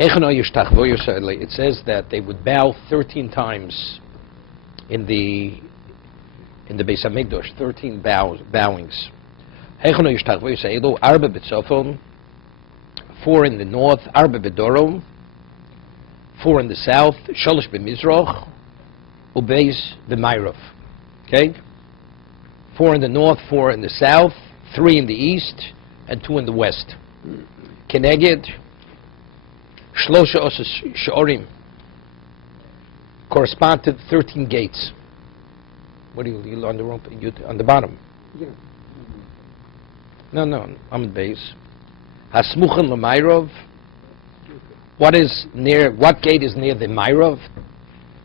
It says that they would bow 13 times in the Beis Hamikdash, 13 bowings. 4 in the north, 4 b'dorom, 4 in the south, 3 b'mizrach, ubeis b'mayrov. Okay? 4 in the north, 4 in the south, 3 in the east, and 2 in the west. Keneged, shlosha osas she'orim, correspond to 13 gates. What do you on the rope? On the bottom? Yeah. No, I'm at base. Hasmuchen l'mayrov. What gate is near the Mayrov?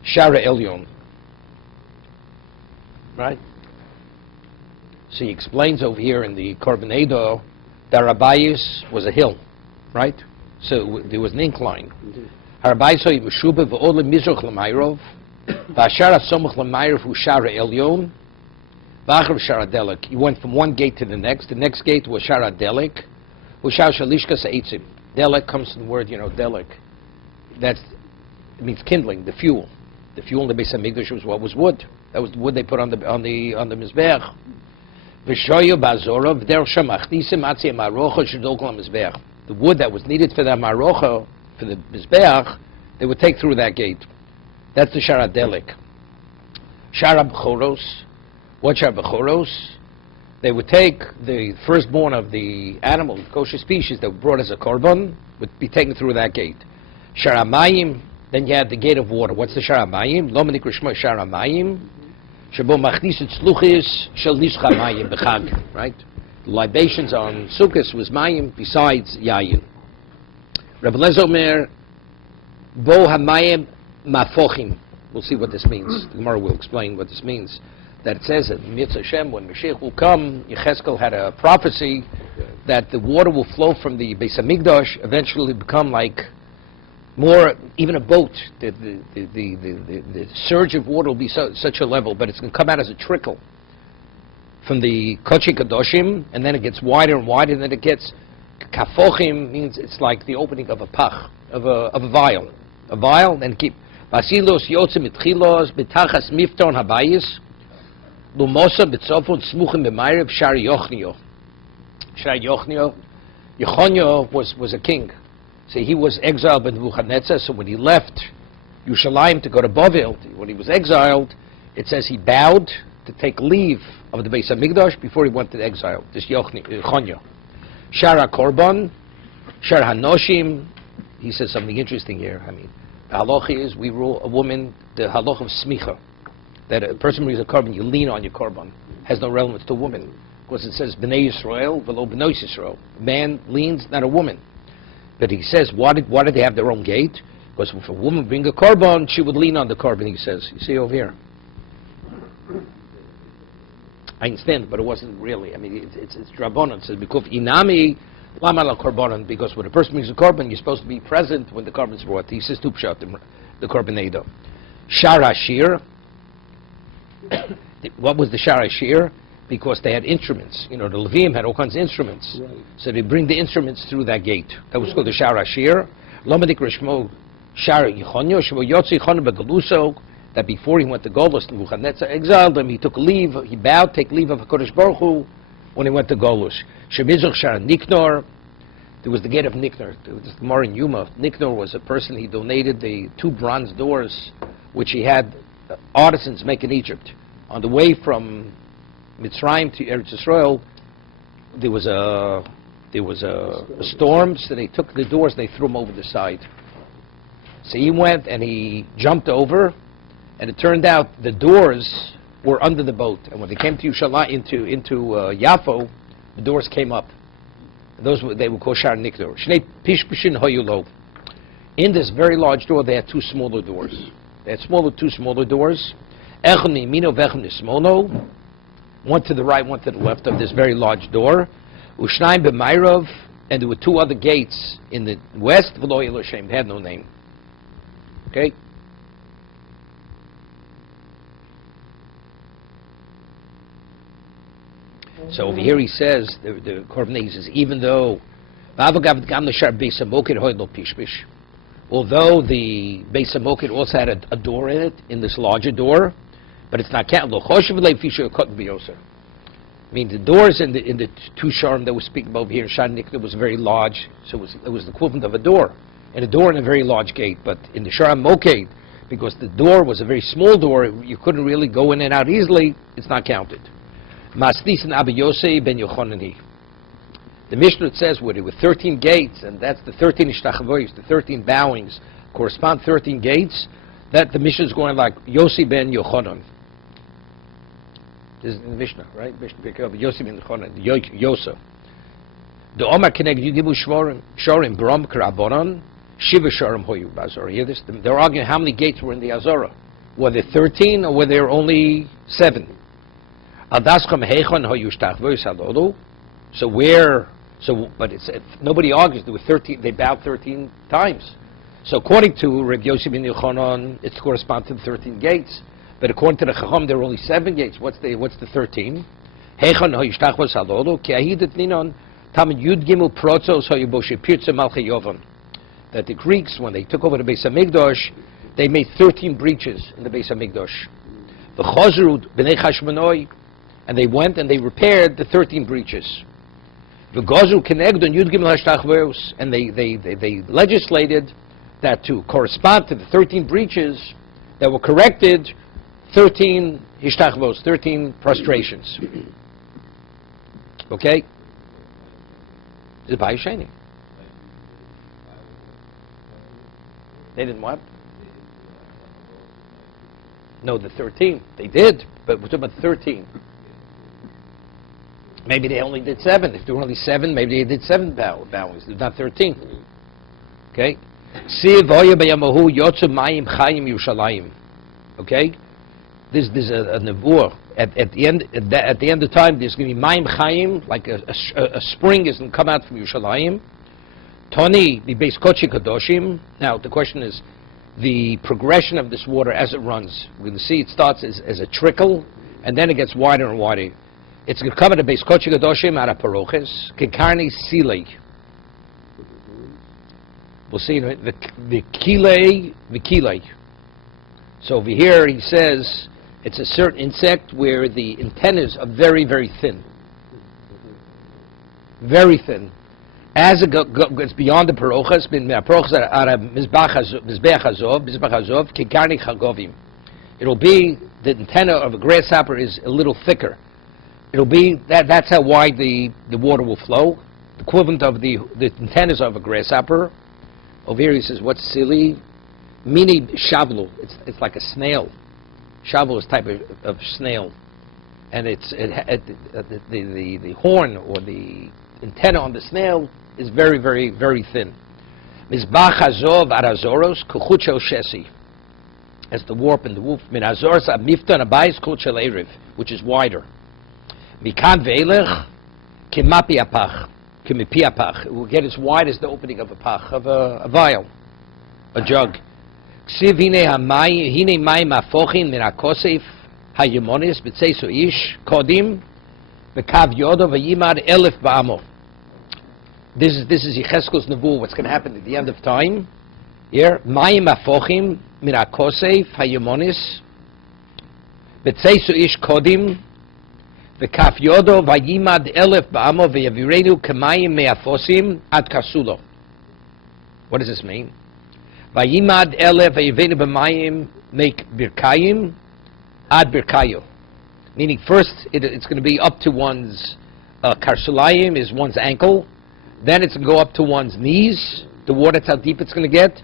Shara Elyon. Right? So he explains over here in the Korban Edo that Harabayis was a hill, right? So there was an incline. Harabayis hoy Meshuba v'od le'mizrach l'mayrov v'ashara somuch l'mayrov hu Shara Elyon v'achar Shara Delik. He went from one gate to the next. The next gate was Shara Delik hu Shara Shalishka Seitzim. Delik comes from the word, delik. It means kindling, the fuel. The fuel in the Beis Hamikdash was what was wood. That was the wood they put on the mizbech. The wood that was needed for the marocha, for the mizbech, they would take through that gate. That's the shara delik. Shara b'choros. What shara b'choros? They would take the firstborn of the animal, kosher species that were brought as a korban, would be taken through that gate. Shara mayim. Then you had the gate of water. What's the shara mayim? Lo menik rishma shara mayim. Shabo machniset sluchis shel nishcha mayim b'chag. Right? The libations on Sukkot was mayim besides yayin. Rabbi Lezer Omer, bo hamayim mafochim. We'll see what this means. The Gemara will explain what this means. That it says that Mitzvah Hashem, when Mashiach will come, Yechezkel had a prophecy that the water will flow from the Beis Hamikdash, eventually become like more, even a boat. The surge of water will be such a level, but it's going to come out as a trickle from the Kodesh Kadoshim, and then it gets wider and wider, and then it gets kafochim, means it's like the opening of a pach, of a vial. A vial, and keep Basilos Yotzim Mitchilos Betachas Mifton Habayis. Lumosa b'tzofon smuchim b'mayrev Shar Yochnio. Shar Yochnio. Yechonio was a king. So he was exiled by Nebuchadnezzar. So when he left Yerushalayim to go to Bavel, when he was exiled, it says he bowed to take leave of the Beis Hamikdash before he went to the exile. This Yechonio. Shar HaKorban, Shar HaNoshim. He says something interesting here. The halacha is we rule a woman the halacha of smicha. That a person brings a korban, you lean on your korban. Has no relevance to a woman. Because it says, B'nai Yisrael, v'lo B'nai Yisrael. A man leans, not a woman. But he says, why did they have their own gate? Because if a woman bring a korban, she would lean on the korban, he says. You see over here. I understand, but it wasn't really. It's Drabonon. It says, because inami, lama la korbanon, because when a person brings a korban, you're supposed to be present when the korban is brought. He says, tupshat, the korban edo. Shar Hashir. What was the Shar Hashir? Because they had instruments. The Levim had all kinds of instruments. Right. So they bring the instruments through that gate. That was called the Shar Hashir. Lomadik Rishmo Shar Yechonyo, Shvo Yotzi Yechonyo Begaluso, that before he went to Golus, Nebuchadnezzar exiled him, he took leave, he bowed, take leave of HaKadosh Baruch Hu when he went to Golus. Shemizach Shar Niknor, there was the gate of Niknor. There was Gemara in Yuma. Niknor was a person, he donated the 2 bronze doors, which he had artisans make in Egypt. On the way from Mitzrayim to Eretz Yisrael, there was a storm, so they took the doors, they threw them over the side. So he went and he jumped over, and it turned out the doors were under the boat. And when they came to Yerushalayim, into Yafo, the doors came up. They were called Shar Nikdor. Shnei Pishpishin Hoyulo. In this very large door, they had 2 smaller doors. They had 2 smaller doors. One to the right, one to the left of this very large door. Ushnaim b'mayrov, and there were 2 other gates in the west. V'lo Elohim, they had no name. Okay. So over here he says the Korban says even though Although the Beis HaMoked also had a door in it, in this larger door, but it's not counted. I mean, the doors in the two Sharm that we're speaking about over here in Shanik was very large, so it was the equivalent of a door, and a door in a very large gate. But in the Sharm Moked, because the door was a very small door, you couldn't really go in and out easily, it's not counted. Masnis and Abba Yosei ben Yochonani. The Mishnah says where there were 13 gates, and that's the 13 ishtachavoyos, the 13 bowings, correspond 13 gates, that the Mishnah is going like Yossi ben Yochanan. This is in the Mishnah, right? Mishnah Yossi ben Yochanan, Yosa. The Omar Keneg Yudibu Shorim Brom Karabonon, Shiva Shorim Hoyu Bazor. Hear this? They're arguing how many gates were in the Azora. Were there 13 or were there only 7? Adascham Heichon Hoyu Shtachavoyos Hadodu. So where? So, but nobody argues. There were 13. They bowed 13 times. So, according to Rabbi Yossi ben Yochanan, it corresponds to the 13 gates. But according to the Chacham, there are only 7 gates. What's the 13? Heichon hoyishtachvos halodo ki ahidet ninon tamid yud gimel protzos hoyiboshe pirtze malchei yovan. That the Greeks, when they took over the Beis Hamikdash, they made 13 breaches in the Beis Hamikdash. The Chazru b'nei Chashmonoi, and they went and they repaired the 13 breaches. The Gazru Kenegdon Yud Gimel Hashtachveus, and they legislated that to correspond to the 13 breaches that were corrected, 13 Hishtachveus, 13 prostrations. Okay? This is Bayis Sheni. They didn't what? No, the 13. They did, but we're talking about 13. Maybe they only did 7. If there were only 7, maybe they did 7 bowings. There's not 13. Okay? Okay? There's a nevuah. At the end of time, there's going to be Mayim Chayim, like a spring is going to come out from Yerushalayim. Toni, the Beis Kodesh Kadoshim. Now, the question is, the progression of this water as it runs. We're going to see it starts as a trickle, and then it gets wider and wider. It's going to come at the Beis Kodesh Kadoshim out of Paroches, Kekarni Silei. We'll see the Kilei. So over here he says it's a certain insect where the antennas are very, very thin. Very thin. As it gets beyond the Paroches, out of Mizbeach Hazov, Kekarni Chagovim. It'll be the antenna of a grasshopper is a little thicker. It'll be that's how wide the water will flow. The equivalent of the antennas of a grasshopper. Over here he says, what's silly? Mini shavlu. It's like a snail. Shavlu is a type of snail. And the horn or the antenna on the snail is very, very, very thin. Mizbach hazov arazoros kuchucho shesi. As the warp and the woof. Min azoros amiftan abayis kuchel eriv, which is wider. Mikan ve'elech kimapi apach. It will get as wide as the opening of a pach, of a vial, a jug. Ksiv hine mayim afochin min hakosef hayemonis b'tzeiso ish kodim b'kav yodo v'yimad elef ba'amo. This is Yecheskel's nevuah. What's going to happen at the end of time? Here, mayim afochim min hakosef hayemonis b'tzeiso ish kodim. V'kaf yodo v'yimad elef ba'amo v'yavirenu kamayim me'afosim ad kasulo. What does this mean? V'yimad elef v'yavirenu b'mayim make birkayim ad birkayo. Meaning first it's going to be up to one's karsulayim is one's ankle. Then it's going to go up to one's knees. The water, that's how deep it's going to get.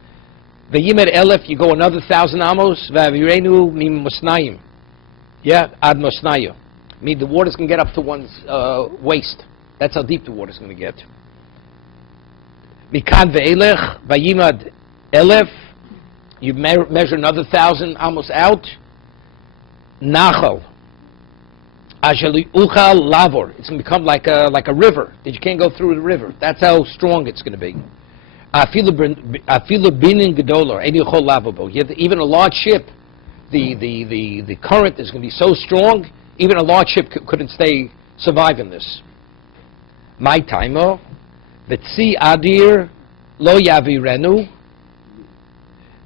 V'yimad elef, you go another 1,000 amos. V'yavirenu mim musnayim. Yeah, ad musnayo. I mean, the waters can get up to one's waist. That's how deep the water's going to get. Mikan ve'elech, vayimad elef, you measure another 1,000 almost out. Nachal, ashali uchal lavor. It's going to become like a river that you can't go through the river. That's how strong it's going to be. Afilu binin gedolor, eni uchol lavabo. Even a large ship, the current is going to be so strong. Even a large ship couldn't survive in this. My timer, v'tzi adir lo yavirenu,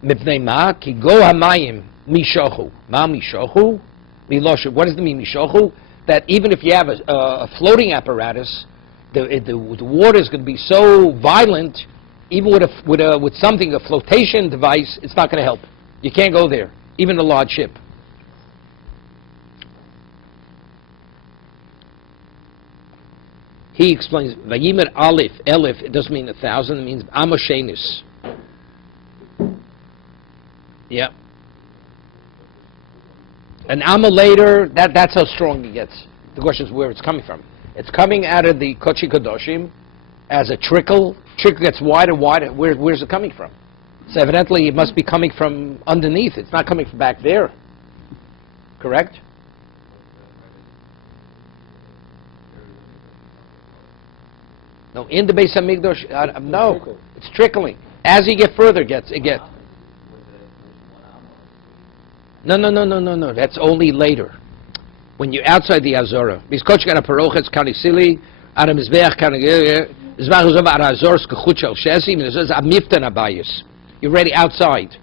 Mipnei ma ki go hamayim mishochu. Ma mishochu miloshu. What does it mean mishochu? That even if you have a floating apparatus, the water is going to be so violent, even with something, a flotation device, it's not going to help. You can't go there, even a large ship. He explains, Vayimer Aleph, Elif, it doesn't mean 1,000, it means Amoshenis. Yeah. An Amma later, that's how strong it gets. The question is where it's coming from. It's coming out of the Kochi Kodoshim as a trickle. Trickle gets wider, wider. Where's it coming from? So evidently it must be coming from underneath. It's not coming from back there. Correct? No, in the Beis Hamikdash, no, it's trickling. As you get further, it gets. No. That's only later. When you're outside the Azora. Because Koch got a parochetz kanisili, Adam Mizbeach kanigir, Zbach Uzov Ar Azor's Kechuchel Shesim, and it says Amiftan Abayis. You're already outside.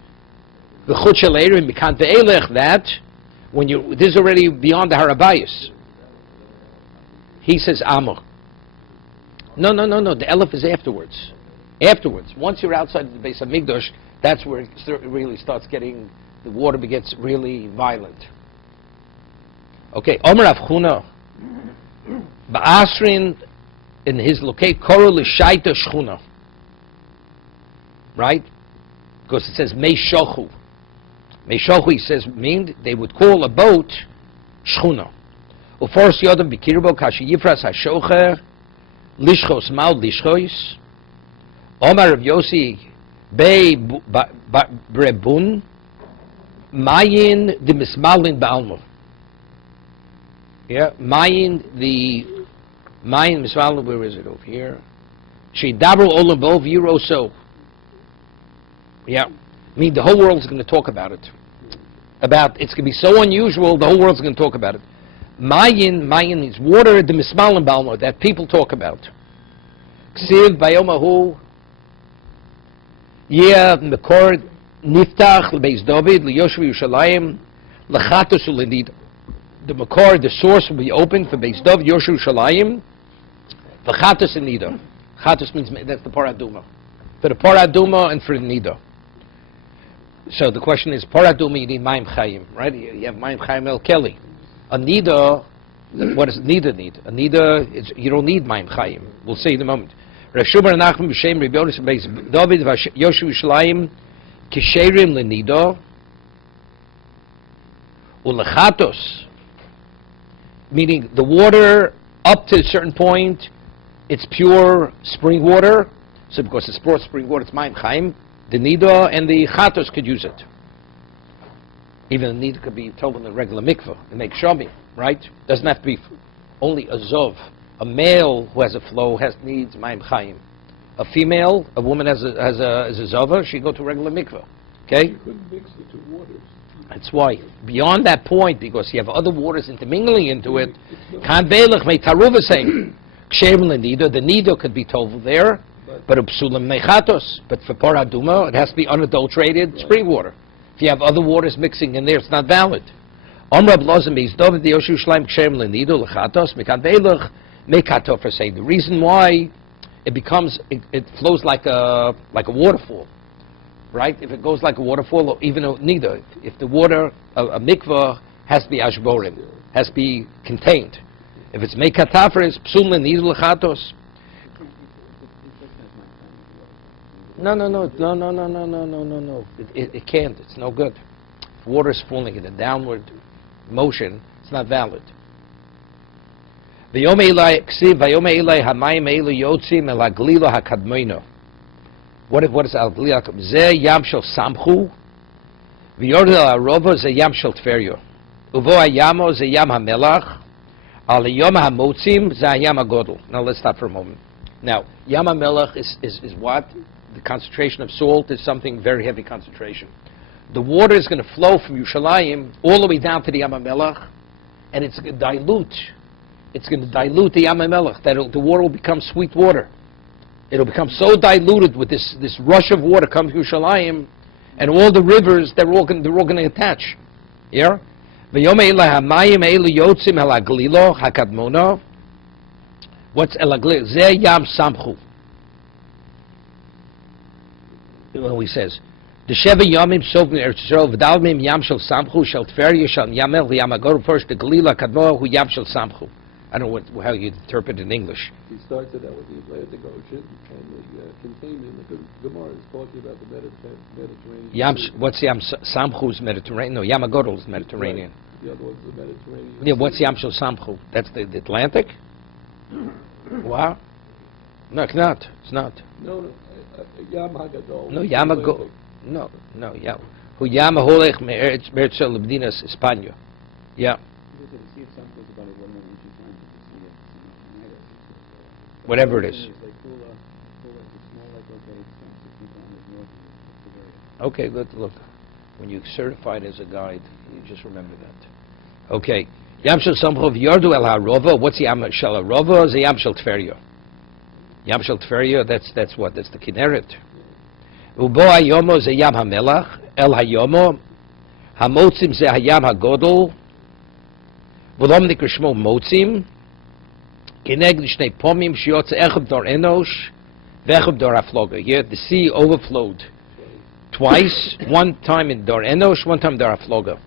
The Chuchel later, and Mikant Ve'elech, that, when you, this is already beyond the Harabayis. He says Amor. No. The Elef is afterwards. Afterwards. Once you're outside the Beis Hamikdash, that's where it really starts getting, the water gets really violent. Okay, Omer Avchuna, Ba'asrin, in his locate, Koro L'Shaita Shchuna. Right? Because it says Meishochu. Meishochu, he says, mean they would call a boat Shchuna. Uforos Yodam Bikirbo Kashi Yifras HaShocher, Lishchos Mal Lishchos, Omar of Yossi Bei Brebun, Mayin de Mismalin Baalmo. Yeah, Mayin Mismalin, where is it over here? Shidabro Olam Bov Yiro So. Yeah, I mean the whole world's going to talk about it. It's going to be so unusual, the whole world's going to talk about it. Mayin means water, the mismalim balmo, that people talk about. Ksiv bayomahu, mekor niftach lebeis David liyoshu Yerushalayim lechatos ulenid. The mekor, the source, will be open for Beis David Yoshu Yerushalayim v'chatos and nido. Chatos means that's the paraduma. For the paraduma and for the nido. So the question is, paraduma you need mayim chayim, right? You have mayim chayim el keli. A nida, what does nida need? A nida, you don't need mayim chayim. We'll see in a moment. Rashubar Nachman b'shem Rabbi Yonis Beis David v'Yoshu Yerushalayim kisherim lenida ulechatos, meaning the water up to a certain point, it's pure spring water. So because it's pure spring water, it's mayim chayim. The nida and the chatos could use it. Even the nida could be told in the regular mikveh and make shami, right? Doesn't have to be only a zov. A male who has a flow needs mayim chayim. A female, a woman has a zova, she go to regular mikveh. Okay? You couldn't mix the two waters. That's why. Beyond that point, because you have other waters intermingling into it, kan velech me taruva saying, kshem le nida, the nida could be told there. But upsulam nechatos. But for paraduma, it has to be unadulterated spring water. If you have other waters mixing in there, it's not valid. The reason why it flows like a waterfall, right? If it goes like a waterfall, or even neither. If the water, a mikvah has to be ashborim, has to be contained. If it's mekataferes, psul lenidul lechatos. No. It can't. It's no good. If water is falling in a downward motion, it's not valid. What is al-glila? Ze yam shel samchu, v'yord al-arova ze yam shel tferyo. Uvo hayamo ze yam hamelach, al yom hamotzim ze yam hagodol. Now let's stop for a moment. Now, yam hamelach is what? The concentration of salt is something very heavy concentration. The water is going to flow from Yerushalayim all the way down to the Yam HaMelech, and it's going to dilute. It's going to dilute the Yam HaMelech. That the water will become sweet water. It'll become so diluted with this rush of water coming from Yerushalayim, and all the rivers, they're all going to attach. Yeah? V'yomei lahamayim eilu yotzim el haglilo hakadmono. What's el haglilo? Ze yam samchu. Well, he says, the Sheva Yamim Sov Eretz Yisrael V'dal Mim Yam Shel Samchu Shel Tveria Shel Yamel V'Yamagor. First, the Galila Kadmoa Hu Yam Shel Samchu. I don't know how you interpret it in English. He starts it out with the Atlantic Ocean, and the containment, the Gemara is talking about the Mediterranean. What's Yam Samchu is Mediterranean? No, Yamagor is Mediterranean. Right. The other one's the Mediterranean. Yeah, what's Yam Shel Samchu? That's the Atlantic? Wow. No, it's not. It's not. No. Yam Hagadol. No, Yamagor. No. Hu Yam Holech Me'eretz Shel Lebdinas España. Yeah. Whatever it is. Okay, look. When you certified as a guide, you just remember that. Okay. Yam Shel Samchu V'Yordu El HaRova. What's Yam Shel HaRova? Is Yam Shel Tveria. Yam Shel Tveria, that's what? That's the Kinneret. Ubo Hayomo Ze Yam HaMelach. El Hayomo. Hamotzim Ze Hayam HaGodol. V'lom Nikra Shmo Motzim. Kineg Shnei Pomim Shiotze Echab Dor Enosh. V'Echab Dor HaFloga. Here, the sea overflowed twice. One time in Dor Enosh, one time Dor HaFloga.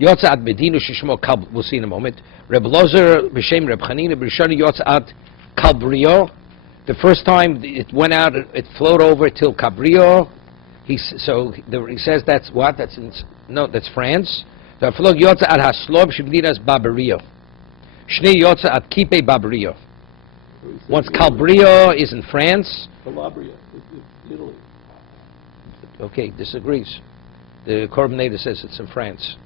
Yotze Ad Medinu Shishmo Kal. We'll see in a moment. Reb Lozer B'Shem Reb Chanina B'Rishoni Yotze Ad Kalbrio. The first time it went out, it flowed over till Cabrio. He says that's what? That's France. The flog Yotze Ad Haslob Shibdinas Barbario. Shnei Yotze Ad Kipe Barbario. Once Calbrio is in France. Calabria, it's Italy. Okay, disagrees. The coordinator says it's in France.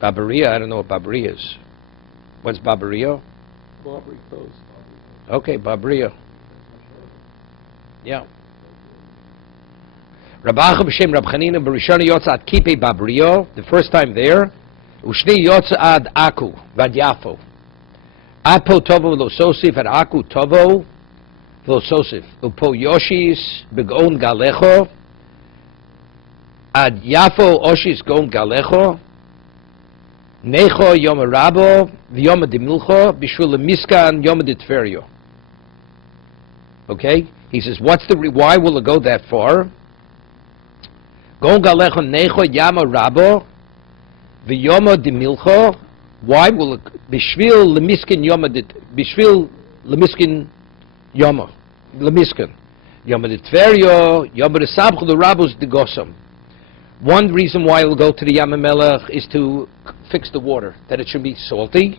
Barbaria, I don't know what Barbaria is. What's Barbario? Barbary Coast. Okay, Barbaria. Yeah. Rabacha b'shem Rab Chanina b'Rishona Yotze Ad Kipe Barbario. The first time there. Ushni Yotze Ad Aku Vad Yafo. Apo Tovo V'Lososif Ad Aku Tovo V'Lososif. Upo Yoshis B'Gon Galecho. Ad Yafo Oshis Gon Galecho. Necho Yom Rabo V'Yom Demilcho B'Shul Miskan Yom Ditferio. Okay? He says, why will it go that far? Gon Galecho Necho Yama Rabo V'Yom Demilcho. Why will it B'Shvil Lemiskin Yom B'Shvil Lemiskin Yom Lemiskin Yom Ditferio Yom Desabch the Rabos Degosam. One reason why it will go to the Yam HaMelech is to fix the water, that it should be salty.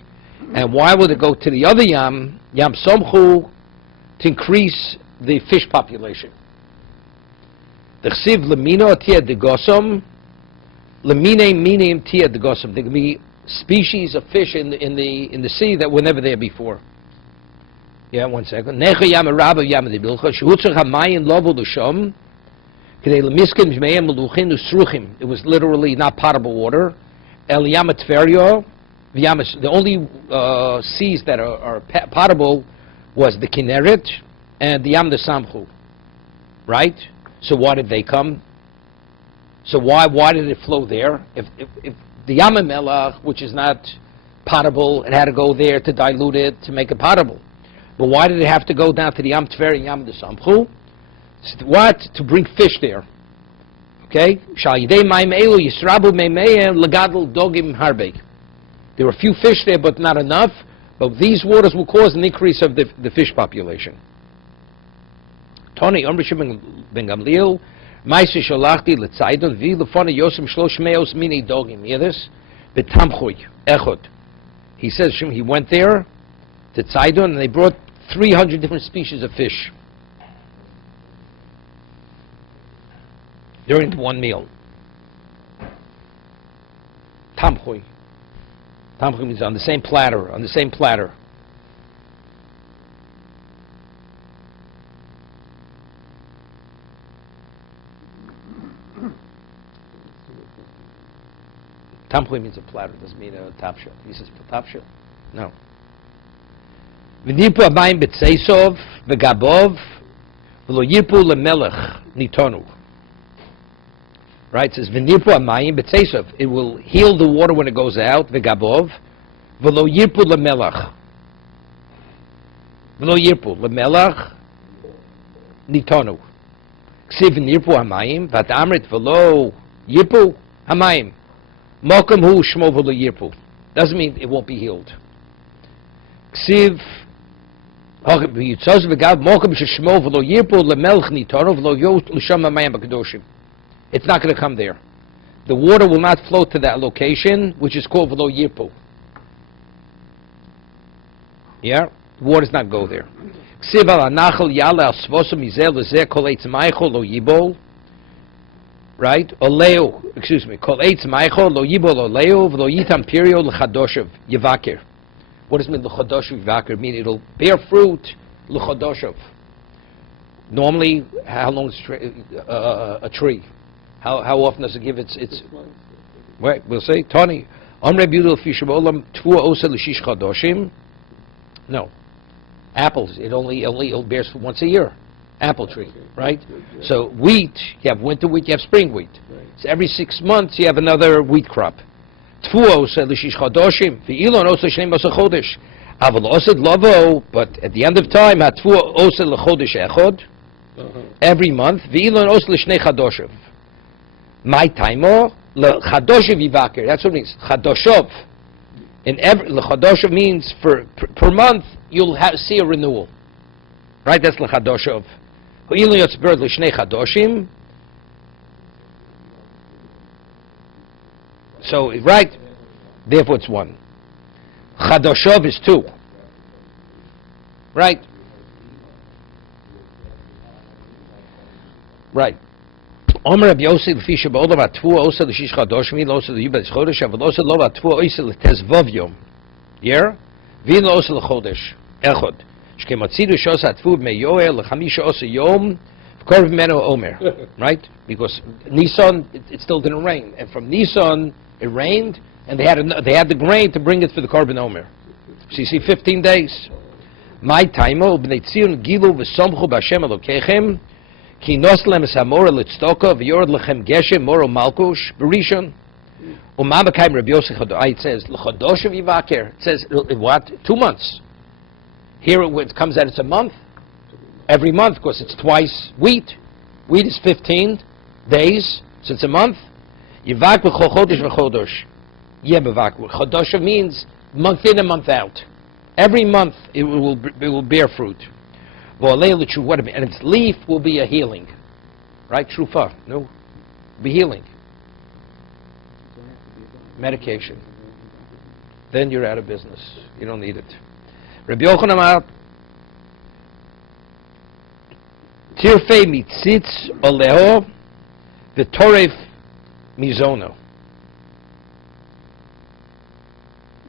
And why would it go to the other Yam Somchu, to increase the fish population? The Chsiv Lemino Tia Degosom, Lemine Minim Tia Degosom. There can be species of fish in the sea that were never there before. Yeah, 1 second. Necha Yam Rabba Yam Debilcha, Shehutzach HaMayin Lobo L'Shom. It was literally not potable water. El Yam Tverio, the only seas that are potable was the Kinneret and the Yam de Samchu, right? So why did they come? So why did it flow there? If the Yam HaMelech, which is not potable, it had to go there to dilute it to make it potable. But why did it have to go down to the Yam Tverio and Yam de Samchu? What? To bring fish there. Okay? There were a few fish there, but not enough. But these waters will cause an increase of the fish population. Tony ben Gamliel, Maisi Sholachti Letzaidon, Vi Lefona Yosem Shlosh Meos Mini Dogim. Hear this? Betamchui Echot. He says he went there to Tzaidon, and they brought 300 different species of fish during one meal. Tamchui. Tamchui means on the same platter. Tamchui means a platter. Doesn't mean a tapsha. He says tapsha? No. V'nipu abayim b'tzeisov v'gabov v'lo yirpu lemelech nitonu. Right? It says v'nirpu amayim b'tzeisov. It will heal the water when it goes out. V'gabov v'lo yirpu lemelach. V'lo yirpu lemelach nitonu. Ksiv v'nirpu amayim v'tamrit v'lo yirpu amayim. Mokum hu shmo v'lo yirpu. Doesn't mean it won't be healed. Ksiv v'yitzos v'gav mokum sheshmo v'lo yirpu lemelach nitonu v'lo yot l'sham amayim b'kadoshim. It's not going to come there. The water will not flow to that location, which is called V'lo Yirpu. Yeah? The water's not go there. Ksiv al anachal yala al svoso mizel lezeh kol eitz maicho lo yibol. Right? Oleo, excuse me. Kol eitz maicho lo yibol oleo v'lo yitam pirio l'chadoshev yivakir. What does it mean l'chadoshev yivakir? It means it'll bear fruit l'chadoshev. Normally, how long is a tree? How often does it give its right? We'll say Tony. No, apples. It only bears once a year. Apple tree, right? So wheat, you have winter wheat, you have spring wheat. So every 6 months you have another wheat crop. But at the end of time, every month, my taimo lechadoshev yivakir. That's what it means. Chadoshov. In every lechadoshev means per month you'll see a renewal. Right? That's lechadoshev. Ho'ilu yotzber l'shnei chadoshim. So right. Therefore, it's 1. Chadoshov is 2. Right. Right. Omer Rabbi Yossi l'fi shebe'olam atfu osa l'shish chadosh mi l'osa l'yibad chodesh aval osa lo atfu osa l'tezvov yom yer v'in l'osa l'chodesh echod shkematzidu shos atfu b'mei yoel l'chamisha osa yom v'kor v'meno omer. Right? Because Nisan it still didn't rain, and from Nisan it rained, and they had the grain to bring it for the korban omer. So you see 15 days. My taimo b'nei tzion gilu v'somchu b'Hashem Elokechem. Ki noslem es hamora litztoka v'yorad lechem geshem moro malkush berishon umamakaim Rabbi Yossi Chodosh. It says l'chodosh of yivaker. It says what? 2 months. Here it comes out. It's a month. Every month, because it's twice wheat. Wheat is 15 days, so it's a month. Yivak v'chodosh v'chodosh. Yebavak. Chodosh means month in and month out. Every month it will bear fruit. And its leaf will be a healing. Right? Trufa. No? Be healing. Medication. Then you're out of business. You don't need it. Rabbi Yochanan Amar Tirfei mitzitz oleho v'toref mizono.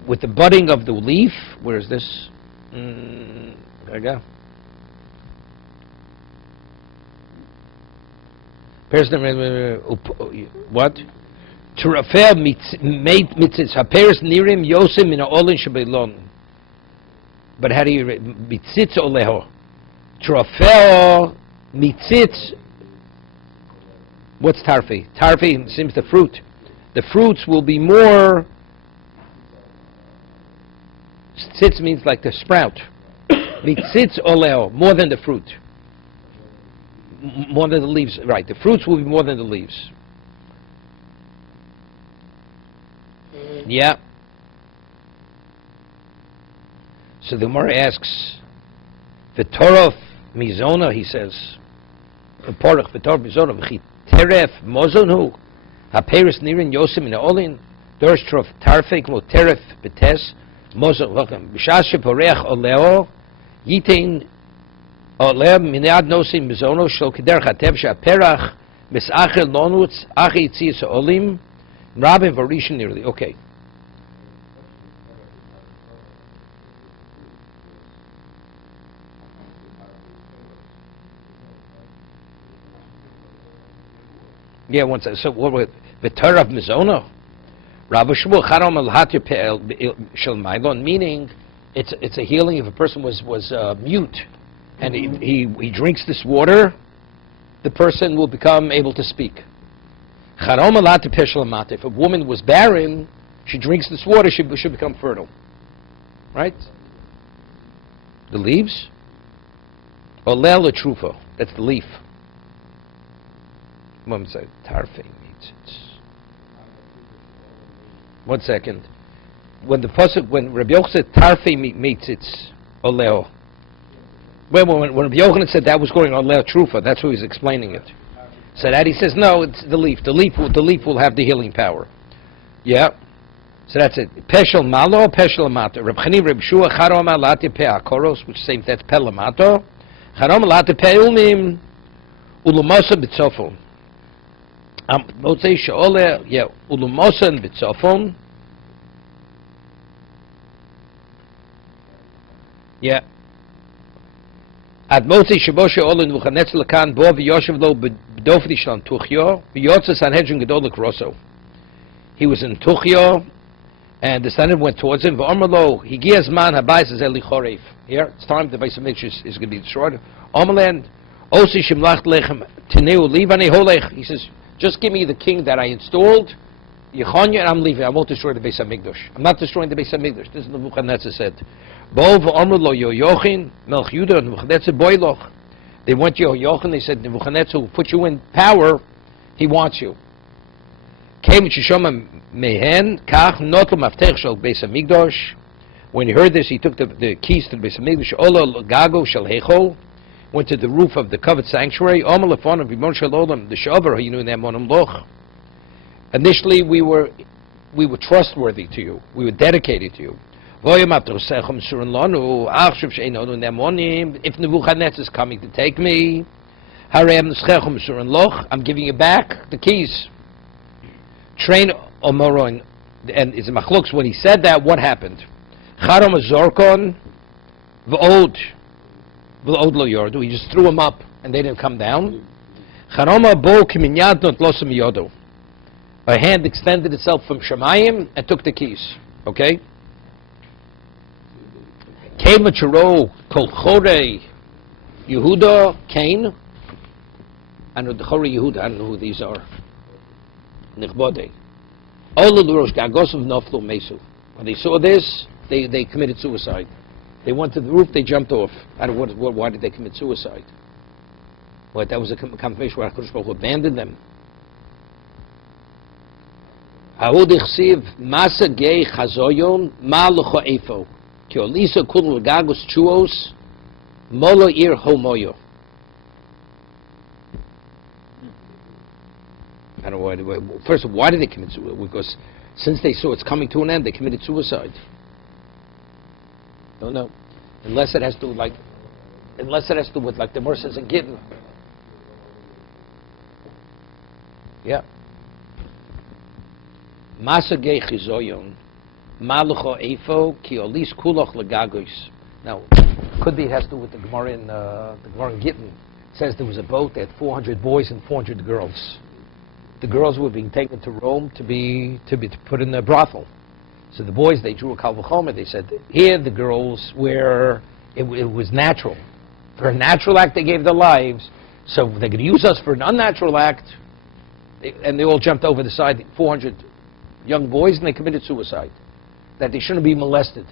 With the budding of the leaf, where is this? There you go. What? To refer mitzitz haperes nirim yosim in olin shebelon. But how do you read mitzitz oleho? To refer mitzitz. What's tarfi? Tarfi seems the fruit. The fruits will be more. Tzitz means like the sprout. Mitzitz oleho, more than the fruit. More than the leaves, right? The fruits will be more than the leaves. Yeah. So the Gemara asks, "V'torov mizona," he says, "V'porach v'torov mizona v'chiteref mozonu haperis nirin yosim in olin dorish trof tarfek lo teref betes mozon v'cham b'shas sheporech oleo yitin." Minad nosim mizono shel keder chatev she'aperach misachel nonutz achi yitzis olim rabin varishin nearly. Okay. Yeah, once. So what was the Torah of mizono? Rabbi Shmuel Chanom al Hatir Shel Mailon, meaning it's a healing if a person was mute. And he drinks this water, the person will become able to speak. Charom alat peshel amata. If a woman was barren, she drinks this water, she should become fertile. Right? The leaves? Olel or trufa. That's the leaf. One second. Tarfei mitzitz. 1 second. When Rabbi Yochanan said tarfei mitzitz, oleo. When Rabbi Yochanan said that was going on oleo trufa, that's who he's explaining it. So that he says no, it's the leaf. The leaf will have the healing power. Yeah. So that's it. Peshel malo, peshel amato. Reb Chani, Reb Shua, charom alati pe akoros, which says that's pel amato. Charom alati pe ulmim ulumosa b'tzofon. Motzei she'ole, yeah, ulumosa and b'tzofon. Yeah. Ad motzei shebo she'ole nuchanetz lekan bo v'yoshev lo b'dofni shlan tuchyo v'yotza sanhedrin gedol l'kroso. He was in Tuchyo, and the Sanhedrin went towards him. V'omerlo higias man habayis eli choreif. Here, it's time the Beis Hamikdash is going to be destroyed. Omerland osi shimlacht lechem tineu livani holech. He says, just give me the king that I installed, Yechonya, and I'm leaving. I won't destroy the Beis Hamikdash. I'm not destroying the Beis Hamikdash. This is what Nebuchadnezzar said. Bo v'omerlo Yoyochin Melch Yudah and Nebuchadnezzar boiloch. They went to Yoyochin. They said, Nebuchadnezzar will put you in power. He wants you. Came Shishoma Mehen Kach Notl Maftech Shel Beis Hamikdash. When he heard this, he took the keys to the Beis Hamikdash. Ola Gago Shel Heichol, went to the roof of the covered sanctuary. Omer Lefonim V'Mon Shel Olam the Shover Hayinu Ne'monim Loch. Initially, we were trustworthy to you. We were dedicated to you. If Nebuchadnezzar is coming to take me, I'm giving you back the keys. Train Omoron, and it's Machloks. When he said that, what happened? Charom Azorkon, V'od lo yordu. He just threw them up, and they didn't come down. Charoma bo kiminyad not losam yodo. A hand extended itself from Shemayim and took the keys. Okay. Came Charo Kol Chore Yehuda Cain. I know the Chore Yehuda. I don't know who these are. Nichbode. When they saw this, they committed suicide. They went to the roof, they jumped off. I don't know why did they commit suicide? Well, that was a confirmation where HaKadosh Baruch Hu abandoned them. Masa gei chazoyon ma l'cho efo ki olisa kul l'gagos chuos molo ir homoyo. I don't know why. First of all, why did they commit suicide? Because since they saw it's coming to an end, they committed suicide. Don't know. Unless it has to do with like the Merces and Gittin. Yeah. Masagei chizoyon malucho efo ki olis kuloch legagos. Now, could be it has to do with the Gemara in Gittin. It says there was a boat that had 400 boys and 400 girls. The girls were being taken to Rome to be put in a brothel. So the boys, they drew a kal v'chomer. They said, here the girls were, it was natural. For a natural act, they gave their lives. So they're going to use us for an unnatural act. And they all jumped over the side, 400 young boys, and they committed suicide. That they shouldn't be molested.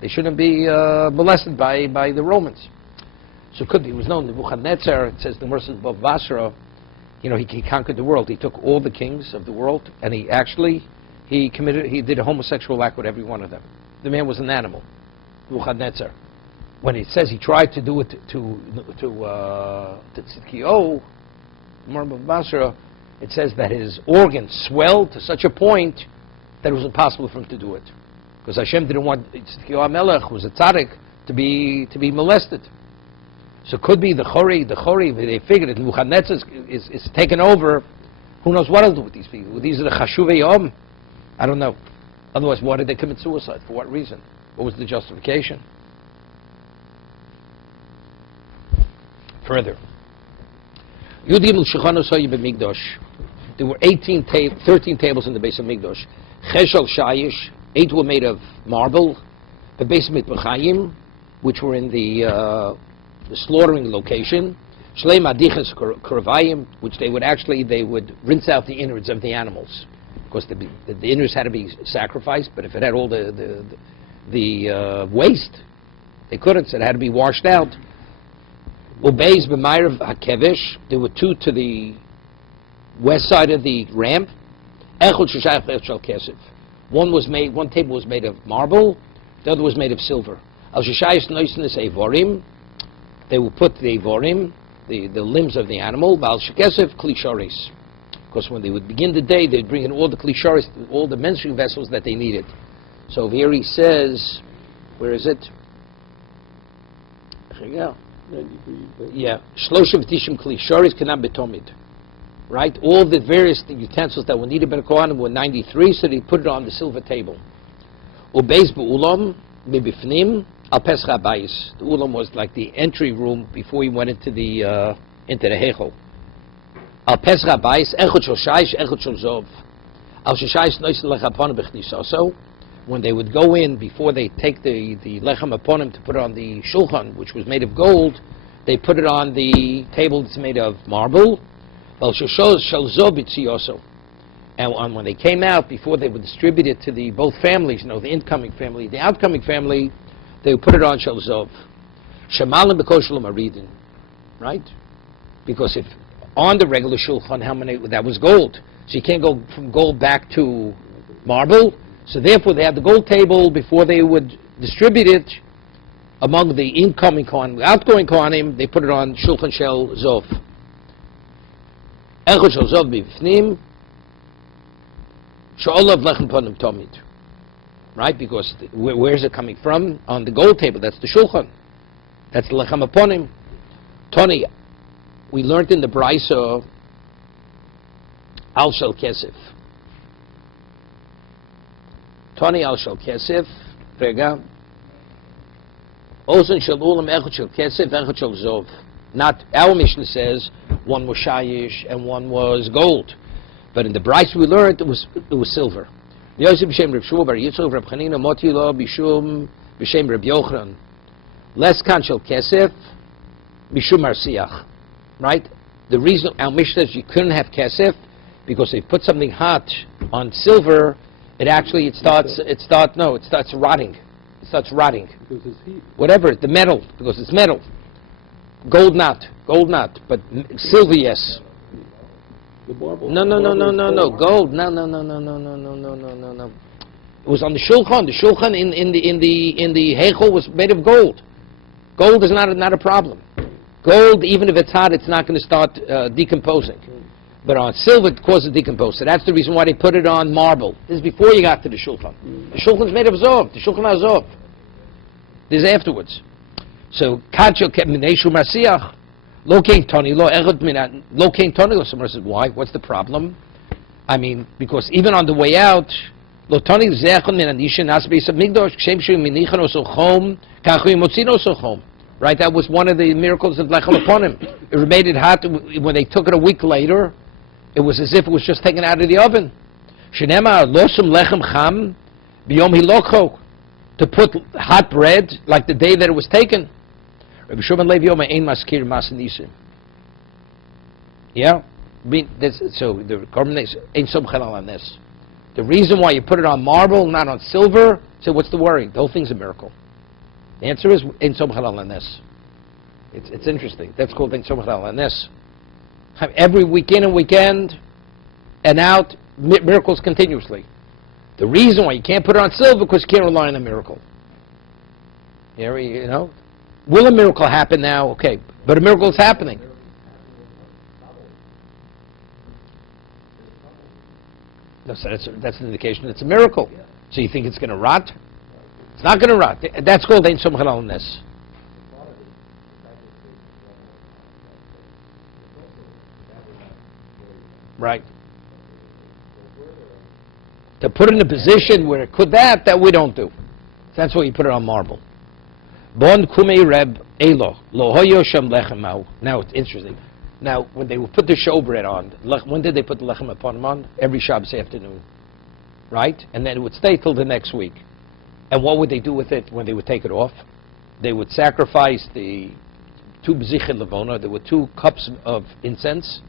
They shouldn't be molested by the Romans. So it could be, it was known, Nebuchadnezzar, it says the mercy of Basra, he conquered the world. He took all the kings of the world, and he did a homosexual act with every one of them. The man was an animal, Nebuchadnezzar. When it says he tried to do it to Tzidkiyahu, Basra, it says that his organs swelled to such a point that it was impossible for him to do it, because Hashem didn't want Tzidkiyahu Melech, who was a tzaddik, to be molested. So it could be the Chori, they figured that Nebuchadnezzar is taken over. Who knows what he'll do with these people? These are the Chashuvei Yom. I don't know. Otherwise, why did they commit suicide? For what reason? What was the justification? Further. There were 13 tables in the Beis Hamikdash. Cheshel Shayish, 8 were made of marble. The Beis Mitbachayim, which were in the slaughtering location. Shlei madichas kravayim, which they would rinse out the innards of the animals. Of course, the innards had to be sacrificed, but if it had all the waste, they couldn't, so it had to be washed out. Ubeis b'mayrav hakevish, there were two to the west side of the ramp. Echad sheshayach echad kesef. One table was made of marble, the other was made of silver. Al sheshayis noisnes evorim, they would put the evorim, the limbs of the animal. Al shekesef klisharis, because when they would begin the day, they'd bring in all the klisharis, all the menstruing vessels that they needed. So here he says, where is it? Yeah, Shloshav Tishim Klisharis Kanam Betomid. Right? All the various utensils that were needed by the Kohanim were 93, so they put it on the silver table. Ubeis Be'ulam, Bebifnim, Al Pesach HaBayis. The Ulam was like the entry room before he went into the Hechel. Al Pesach HaBayis, Echot Shel Shaish, Echot Shel Zov. Al Sheshayis Noisen Lechapon Bechnisaso. When they would go in, before they take the lechem upon him to put it on the shulchan, which was made of gold, they put it on the table that's made of marble. And when they came out, before they would distribute it to both families, the incoming family, the outcoming family, they would put it on shalzov. Shemalim b'koshelim aridin, right? Because if on the regular shulchan, that was gold, so you can't go from gold back to marble. So therefore, they had the gold table before they would distribute it among the incoming Kohanim, outgoing Kohanim. They put it on Shulchan Shel Zov. Echad Shel Zov b'ifnim, she'olav lechem ponim tomid. Right, because where is it coming from? On the gold table. That's the Shulchan. That's the lechem ponim. Tony, we learned in the Brisa al shel kesef. Tony al shel kesef, rega. Ozen shel ulam echad shel kesef, echad shel zov. Not our Mishnah says one was shayish and one was gold, but in the Brisa we learned it was silver. Yosef b'shem Reb Shmuel bar Yitzchak Reb Chanina moti lo b'shum b'shem Reb Yochanan. Less kan shel kesef b'shum marsiach. Right? The reason our Mishnah says you couldn't have kesef because they put something hot on silver. It starts rotting. It starts rotting. Because it's heat. Whatever, the metal, because it's metal. Gold not, but silver yes. The marble. No. Gold. No. It was on the shulchan. The shulchan in the hechel was made of gold. Gold is not a problem. Gold, even if it's hot, it's not going to start decomposing. But on silver, it causes decomposing. So that's the reason why they put it on marble. This is before you got to the shulchan. The shulchan is made of zov. The shulchan has zov. This is afterwards. So kacho ke'mineshu masiach lo kein toni lo echad min lo kein toni. Someone says, why? What's the problem? I mean, because even on the way out, lo toni zechon min anisha nas beis hamikdash kshem shu minichan oso chom kachu motzin oso chom. Right, that was one of the miracles of lechem upon him. It made it hot when they took it a week later. It was as if it was just taken out of the oven. Shenema losum lechem cham biyom hilokho, to put hot bread like the day that it was taken. Rabbi Shimon Levi Yoma ein maskir mas nisim. Yeah, so the commentators ain't somchel on this. The reason why you put it on marble, not on silver, so what's the worry? The whole thing's a miracle. The answer is ein somchel on this. It's interesting. That's called ein somchel on this. Every week in and weekend and out, miracles continuously. The reason why you can't put it on silver because you can't rely on a miracle. You know, will a miracle happen now? Okay, but a miracle is happening. No, so that's an indication it's a miracle. So you think it's going to rot? It's not going to rot. That's called ein som halal nes. Right. To put it in a position where it could that we don't do. That's why you put it on marble. Bon kumei reb elo lo hoyo sham lechem mau. Now it's interesting. Now when they would put the showbread on, when did they put the lechem upon them on? Every Shabbos afternoon, right? And then it would stay till the next week. And what would they do with it when they would take it off? They would sacrifice the 2 bzichel levona, there were 2 cups of incense,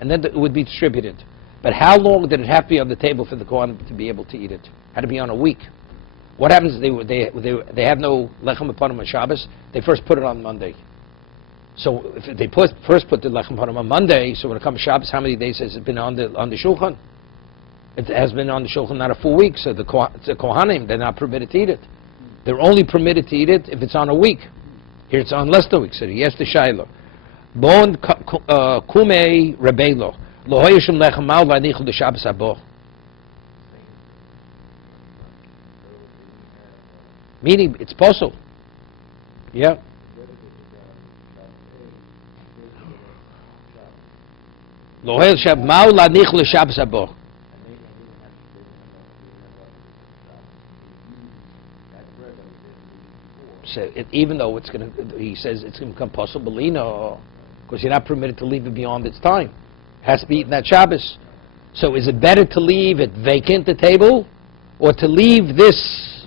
and then it would be distributed. But how long did it have to be on the table for the Kohen to be able to eat it? It had to be on a week. What happens if they have no lechem upon them on Shabbos? They first put it on Monday. So if they first put the lechem upon them on Monday, so when it comes Shabbos, how many days has it been on the shulchan? It has been on the shulchan not a full week, so the Kohanim, they're not permitted to eat it. They're only permitted to eat it if it's on a week. Here it's on less than a week, so yes, the Shailo. Bon kumei rebelo. Lo hoyeshim lechem mal v'anichu d'Shabbos habo. Meaning, it's possible. Yeah. Lo hoyeshim mal v'anichu d'Shabbos habo. So even though it's going to, he says it's going to become possible, because you're not permitted to leave it beyond its time. It has to be eaten at Shabbos. So is it better to leave it vacant, the table, or to leave this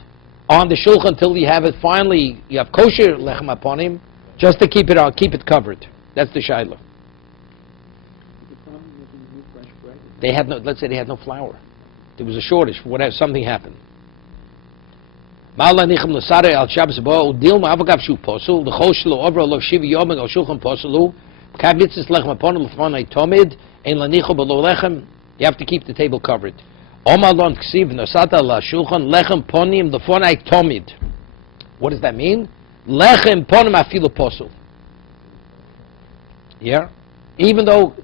on the shulchan until you have it finally, you have kosher lechem upon him, just to keep it on, keep it covered? That's the shayla. They had no, let's say they had no flour. There was a shortage, whatever, something happened. Mal nichem l'sarei al Shabbos bo udil ma'avagav shu posul l'chol shelo over lo shivi yomim al shulchan posulu kavitzis lechem upon l'fonai tomid ein lanichu below lechem. You have to keep the table covered. Omar lon ksiv nosata la shulchan lechem ponim l'fonai tomid. What does that mean? Lechem ponim afilu posul. Yeah, even though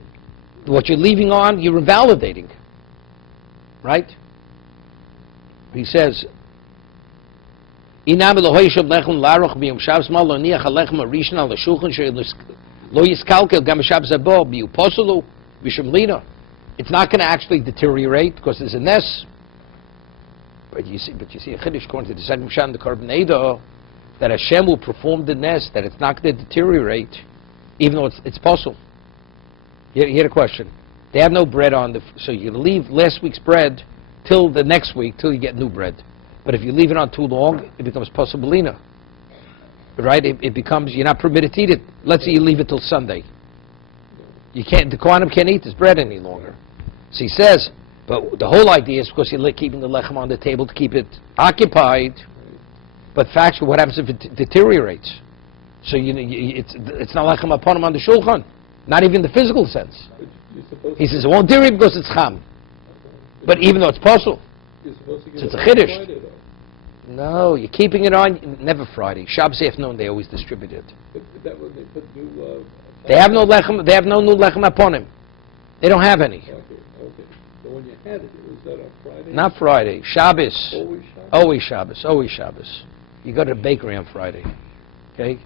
what you're leaving on, you're invalidating. Right? He says. Inam lo hoyshab lechem laroch biyom Shabbos mal lo niach lechem arishon al shulchan lo yiskalkel gam Shabbos habo biyu posulu b'shem lina. It's not going to actually deteriorate because there's a nes. But you see a chiddush according to the second Mishnah, the Korban Eidah, that Hashem will perform the nes, that it's not going to deteriorate, even though it's possible. You hear the question? They have no bread on so you leave last week's bread till the next week till you get new bread. But if you leave it on too long, it becomes possibilina. Right? It becomes, you're not permitted to eat it. Let's say you leave it till Sunday. You can't, the Kohanim can't eat this bread any longer. So he says, but the whole idea is because you're keeping the lechem on the table to keep it occupied. But factually, what happens if it deteriorates? So it's not lechem upon him on the shulchan. Not even in the physical sense. He says it won't deteriorate because it's cham. But even though it's possible. So it's a chiddush. No, you're keeping it on, never Friday. Shabbos afternoon, they always distribute it. But that when they put new... they have no lechem, they have no new lechem upon him. They don't have any. Okay. So when you had it, was that on Friday? Not Friday. Shabbos. Always Shabbos? Always Shabbos. You go to the bakery on Friday. Okay?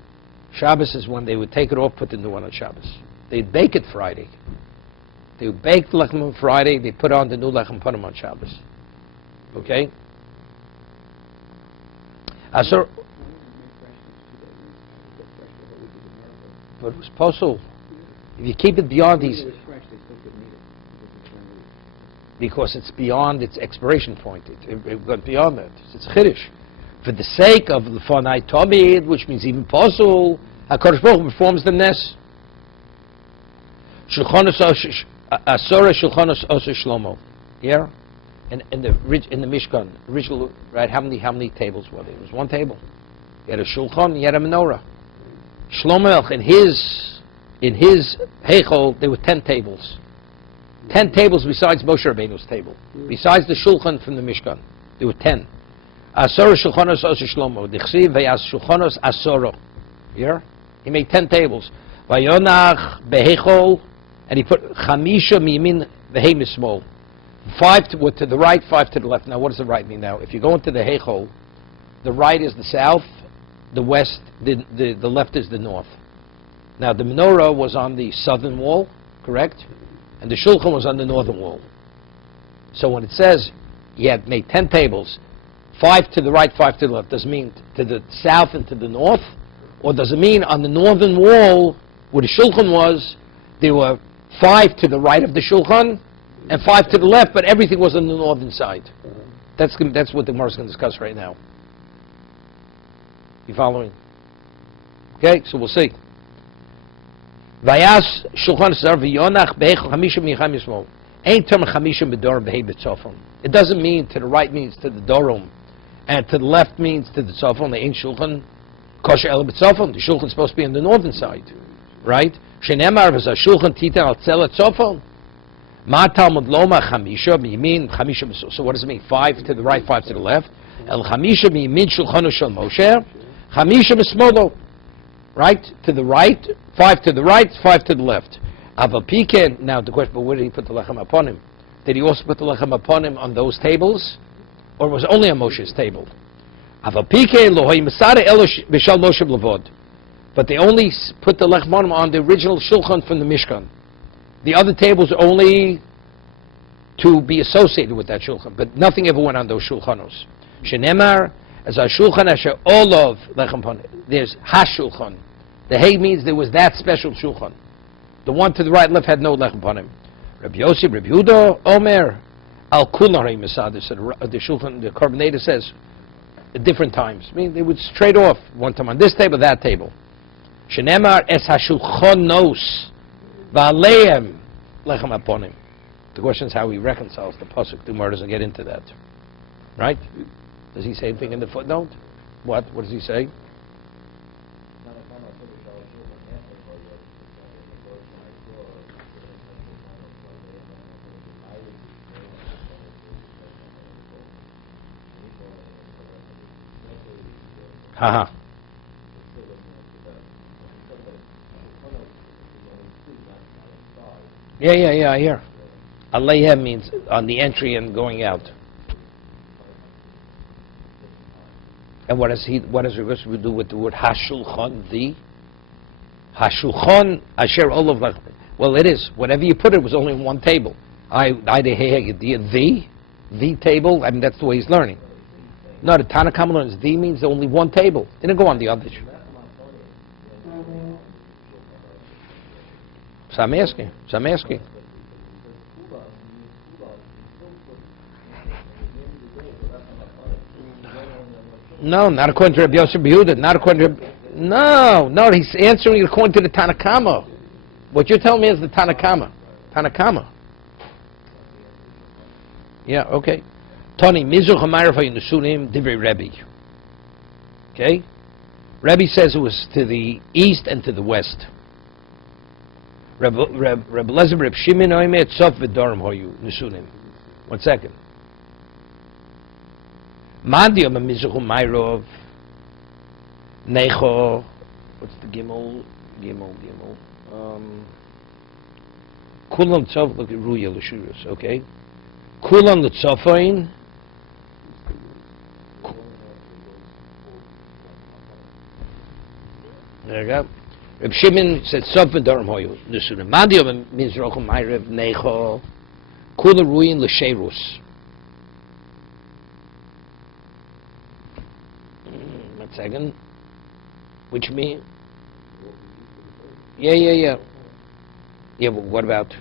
Shabbos is when they would take it off, put the new one on Shabbos. They'd bake it Friday. They would bake the lechem on Friday, they put on the new lechem upon him on Shabbos. Okay? Asur, but it was possible. If you keep it beyond these, because it's beyond its expiration point. It went beyond that. It's a chiddush. For the sake of the Fonai Tomid, which means even possible, HaKadosh Baruch Hu performs the nes. Shulchanos Asura Shulchanos Oser Shlomo. Yeah? In the Mishkan, original, right? How many tables were there? It was one table. You had a shulchan, you had a menorah. Shlomo in his heichol, there were 10 tables. 10 tables besides Moshe Rabbeinu's table. Besides the shulchan from the Mishkan, there were 10. Asora shulchanos oser Shlomo. Dichsiv vayas shulchanos asoro. Yeah, he made 10 tables. Vayonach beheichol, and he put chamisha mimin v'hei mismol. 5 to the right, 5 to the left. Now, what does the right mean now? If you go into the heichol, the right is the south, the west, the left is the north. Now, the menorah was on the southern wall, correct? And the shulchan was on the northern wall. So when it says he had made 10 tables, 5 to the right, 5 to the left, does it mean to the south and to the north? Or does it mean on the northern wall, where the shulchan was, there were 5 to the right of the shulchan, and 5 to the left, but everything was on the northern side. That's what the Gemara is going to discuss right now. You following? Okay, so we'll see. Vayas shulchan sar v'yonach beichel chamisha micham yismol. Ain't term chamisha b'dorim behi b'tzofon. It doesn't mean to the right means to the dorum, and to the left means to the tzofon. The ain't shulchan kosher el b'tzofon. The shulchan is supposed to be on the northern side, right? Shenemar v'za shulchan titan al tzel tzofon. Ma Talmud loma chamisha miyimin chamisha. So what does it mean? 5 to the right, 5 to the left. El chamisha miyimin shulchanu shel Moshe. Chamisha b'smolo. Right to the right, 5 to the right, 5 to the left. Avapiken. Now the question: but where did he put the lechem upon him? Did he also put the lechem upon him on those tables, or was it only on Moshe's table? Avapiken lohoy masada elosh b'shal Moshe b'lavod. But they only put the lechem on him on the original shulchan from the Mishkan. The other tables are only to be associated with that shulchan, but nothing ever went on those shulchanos. Shenemar as a shulchan asher olov lechem upon it. There's hashulchan. The hay means there was that special shulchan. The one to the right and left had no lechem upon him. Rabbi Yossi, Rabbi Yehuda, Omer, al kulan harei masada. So the shulchan, the carbonator says, at different times. I mean, they would trade off one time on this table, that table. Shenemar es hashulchanos v'aleim lechem upon him. The question is how he reconciles the pasuk. The Gemara doesn't get into that, right? Does he say anything in the footnote? What? What does he say? Haha. Yeah, I hear. Aleihem means on the entry and going out. And what does Rabbi do with the word hashulchan? The hashulchan asher olav. Well, it is. Whatever you put, it was only one table. The table. I mean, that's the way he's learning. No, the Tanakh learns the means only one table. It didn't go on the other. So I'm asking. No, not according to Rabbi Yosef Yehuda. Not according to No, he's answering according to the Tanakh. What you're telling me is the Tanakh. Yeah, okay. Tony, Mizuch HaMayrav HaYinusunim Divrei Rebbe. Okay? Rebbe says it was to the east and to the west. Rebbe Lezer Reb Shimon Oime Tzof V'Dorim Hoyu Nusunim. 1 second. Mandiyom HaMizuch HaMayrav Necho. What's the Gimel? Kulam Tzof, look at Ruya L'Shurus, okay? Kulam L'Tzofain. There you go. Reb Shimon said, "Sof v'dorim hoyu nusunim." Mandiyom means rochum ma'ariv necho kula ruyin l'sheirus. 1 second. Which mean? Yeah. Yeah, but what about?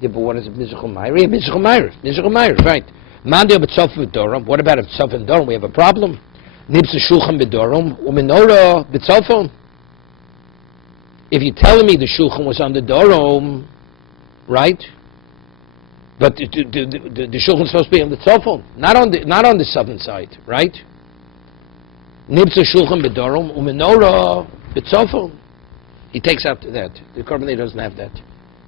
Yeah, but what is it? Mizuchum ma'ariv, right? Mandi b'tzof v'dorim. What about if tzof and dorim? We have a problem. Nibsa shulchan b'dorim u'menorah b'tzofon. If you're telling me the shulchan was on the dorim, right? But the shulchan is supposed to be on the tzofon, not on the southern side, right? Nibsa shulchan b'dorim u'menorah b'tzofon. He takes out that. The carbonator doesn't have that.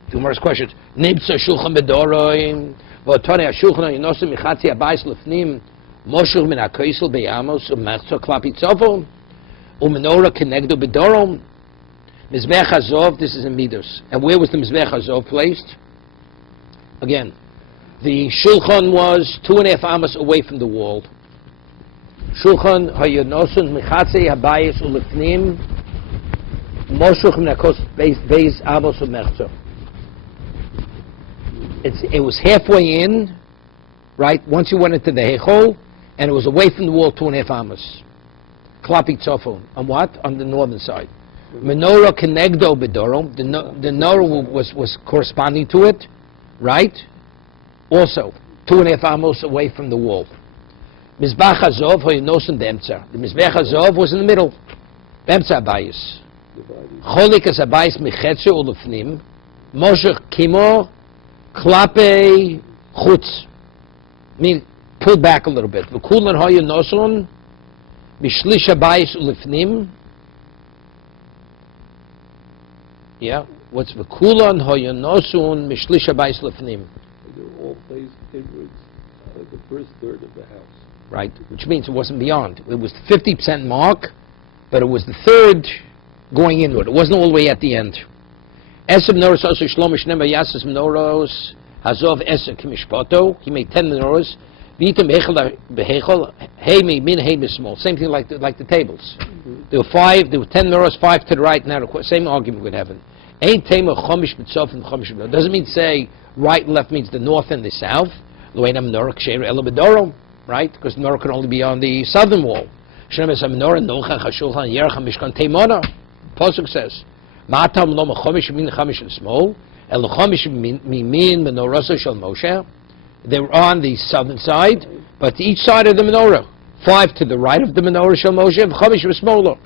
The Gemara's questions. Nibsa shulchan b'dorim. V'otone hashulchan yinosim michatzi abayis lefnim moshuch min hakoisel beyamos u'mechzo klapi tzofon u'menorah kenegdo b'dorom mizbech hazov. This is in Midos. And where was the mizbech hazov placed? Again, the shulchan was 2.5 amos away from the wall. Shulchan hayinosim michatzi abayis ulefnim moshuch min hakoisel beis amos u'mechzo. It was halfway in, right? Once you went into the Heichol, and it was away from the wall 2.5 amos. Klapi tzofon. On what? On the northern side. Menorah kenegdo bedorom. The menorah was corresponding to it, right? Also, 2.5 amos away from the wall. Mizbach Hazov hoynosen demtza. The Mizbech Hazov was in the middle. Demtza abayis. Cholik as abayis michetze ulefnim. Moshech kimo klape chutz. Mean pull back a little bit. V'kulan hoynosen mishlish abayis ulefnim. Yeah. What's v'kulan hoynosen mishlish abayis ulefnim? They're all placed inwards, the first third of the house. Right, which means it wasn't beyond. It was the 50% mark, but it was the third going inward. It wasn't all the way at the end. Esem menorahs also shlomo shneimar yasas menorahs hazov esek mishpato. He made 10 menorahs. V'item behechol hey min hey small. Same thing like the tables. There were 5. There were 10 menorahs, 5 to the right. Now the same argument with heaven. Ain't tema chomish b'tzof and chomish b'no. Doesn't mean say right and left means the north and the south. Lo'ena menorah ksheir ela b'doro. Right? Because the menorah can only be on the southern wall. Shnemes ha-menorah nocha ha-shulchan yerach ha-mishkan teimona. Pasuk says, Ma'atam lo mechomish min chamish and small, el chomish min menorah shel Moshe. They were on the southern side, but to each side of the menorah. 5 to the right of the menorah shel Moshe, and chomish was smaller.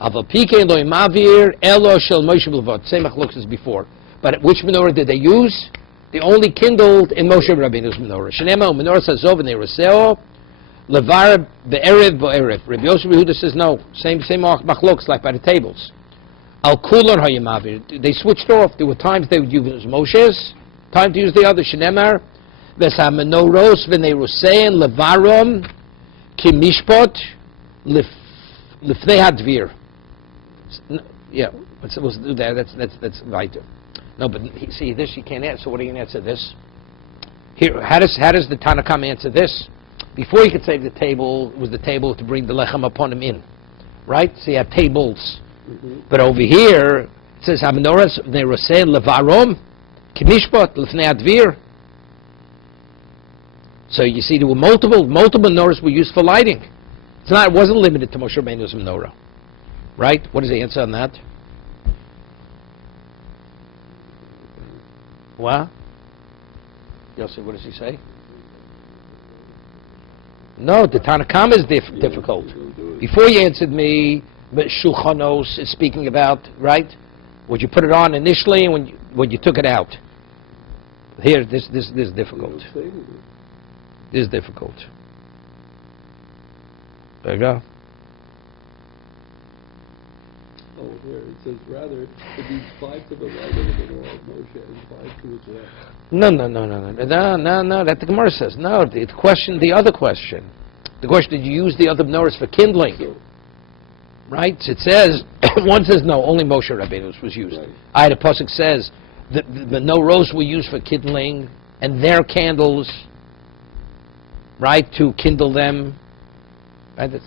Aval pikein lo imavir elo shel Moshe b'lvot. Same machlokes as before. But which menorah did they use? They only kindled in Moshe Rabbeinu's menorah. Shenema menorah sazov and eroseo levar be'erev bo'erev. Rabbi Yosef Yehuda says no. Same machlokes like by the tables. Al kulon hayimavir. They switched off. There were times they would use Moshe's, time to use the other. Shenemar v'sa menoros v'neirosein levarom kimishpot lifnei hadvir. Yeah, let's do that. That's weiter. No, but see this you can't answer. So what are you going to answer this? Here, how does the Tanakam answer this? Before you could say the table was the table to bring the lechem upon him in, right? So you have tables, but over here it says Hamenoras ne'rosei levarom kimishpat lefnei advir. So you see there were multiple menorahs were used for lighting. It wasn't limited to Moshe Rabbeinu's menorah, right? What is the answer on that? What? Yosef, what does he say? No, the Tanakam is difficult. Before you answered me, but Shulchanos is speaking about, right? Would you put it on initially and when you took it out? Here, this is difficult. This is difficult. There you go. Oh, here it says rather it means 5 to the right of the menorah of Moshe and 5 to its left. No. That the Gemara says no. The other question. The question: did you use the other menorahs for kindling? So, right. It says one says no. Only Moshe Rabbeinu's was used. Right. The pasuk says the menorahs were used for kindling and their candles, right, to kindle them. Right. That's,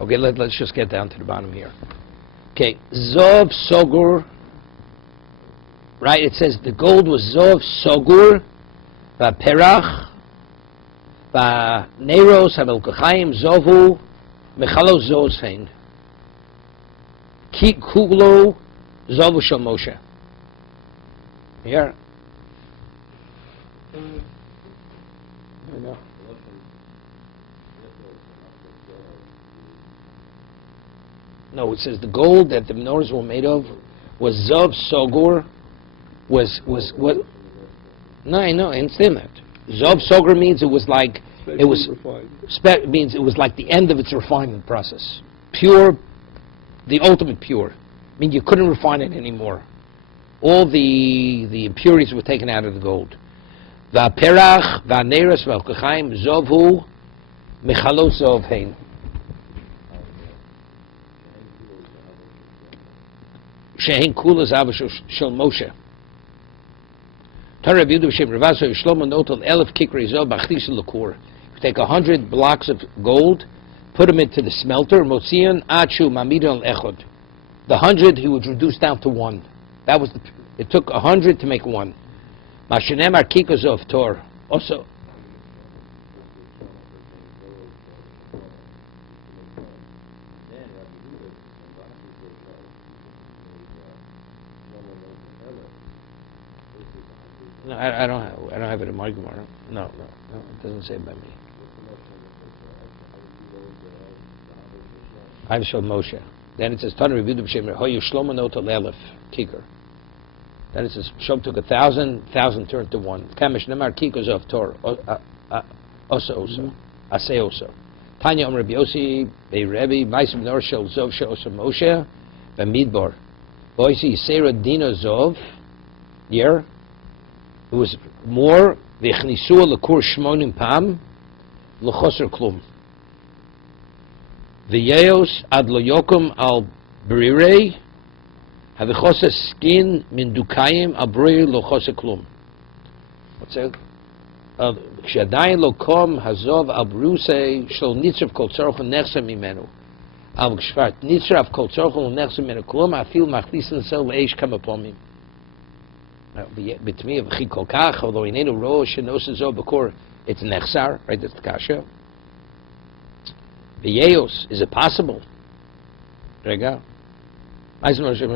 okay, let's just get down to the bottom here. Okay, Zov Sogur, right? It says the gold was Zov Sogur, Perach, Neros, Hamelkachayim, Zovu, Mechalo Zoshein, Kuglo, Zovu Shel Moshe. Here. I know. No, it says the gold that the menorahs were made of was Zov Sogur, was what? No, I know, I understand that. Zov Sogur means it was like it was means it was like the end of its refinement process, pure, the ultimate pure. I mean, you couldn't refine it anymore. All the impurities were taken out of the gold. Va'perach va'neres va'alkachayim zovu mechalot zov hein. Shehin kula zav shel Moshe. Torah Yehuda b'shem Ravaso Yishlomo notal 1,000 kikri zov b'achlis l'kur. You take 100 blocks of gold, put them into the smelter, motzion achu mamidon echod. The 100 he would reduce down to 1. That was it took 100 to make 1. Mashenemar kikazov tor. Also. I don't have it in my Gemara. No, it doesn't say by me. I'm Shal Moshe. Then it says Tana reviewed B'Shem Hoyu Shlomo Nota Lelef Kikar. Then it says Shom took 1,000 turned to 1. Kamish Nemar Kikos of Torah Osa Asay Osa. Tanya Om Rabbi Yossi Bei Rebbe Ma'asim Nor Shel Zov Shel Osa Moshe B'Midbar Boisi Yisera Dina Zov. Year it was more V'Chnisua L'Kur Shmonim Pam L'Choser Klum. V'Yeos Ad Lo Yokum Al Brirei Havichosa Skin Min Dukayim Al Brirei L'Choser Klum. What's that? K'shadayin Lo Kom Hazov Al Brusei Shlo Nitzrav Kol Tzorach Nechsa Mimenu Al Gshvat Nitzrav Kol Tzorach Nechsa Mimenu Klum Afil Machlis L'Sel L'Eish Kamapomim. B'tmi V'chi Kol Kach although Inenu Rosh Shenosa Zov B'Kor it's Nechsar, right? That's the Kasha. V'Yeos, is it possible? Rega. V'Oiso